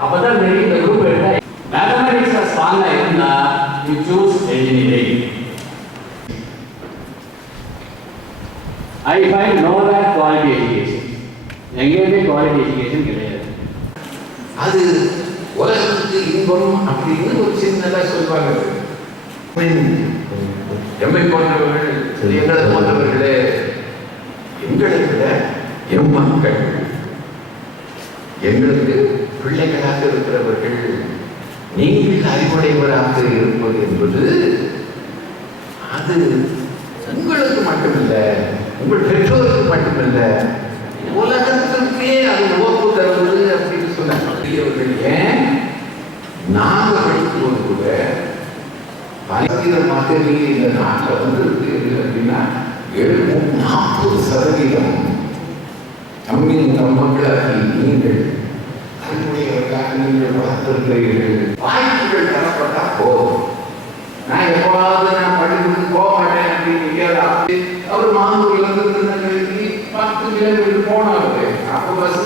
அப்பதான் தெரியும் இந்த குரூப் எடுத்தா மேத்தமெட்டிக்ஸ்ல ஸ்ட்ராங்கா இருந்தா you choose engineering I find எங்கேயுமே குவாலிட்டி எஜுகேஷன் கிடையாது. அது உலகத்துக்கு இன்பம் அப்படின்னு ஒரு சின்னதா சொல்வாங்க. எம்மை போன்றவர்கள் எங்களை போன்றவர்களே எங்களை விட எம் மக்கள் எங்களுக்கு பிள்ளைகளாக இருக்கிறவர்கள் நீங்கள் அறிவுடையவராக இருப்பது என்பது அது உங்களுக்கு மட்டுமில்ல உங்கள் பெற்றோருக்கு மட்டுமில்ல உலகத்திற்கே அது பலவீனமாக நீங்க இந்த நாட்டில் வந்து அப்படின்னா எழுபது நாற்பது சதவீதம் நம்மின் நம் மக்களாகி நீங்கள் அறிவுடையவர்களாக நீங்கள் வளர்த்திருக்கிறீர்கள். வாய்ப்புகள் தரப்பட்டா போ நான் எப்போதாவது நான் பள்ளிக்கூடத்துக்கு போக மாட்டேன் அப்படின்னு கேட்டால் அவர் மாங்கூர்ல இருந்து திருநெல்வேலிக்கு பத்து கிலோமீட்டர் போனாரு. அப்போ பஸ்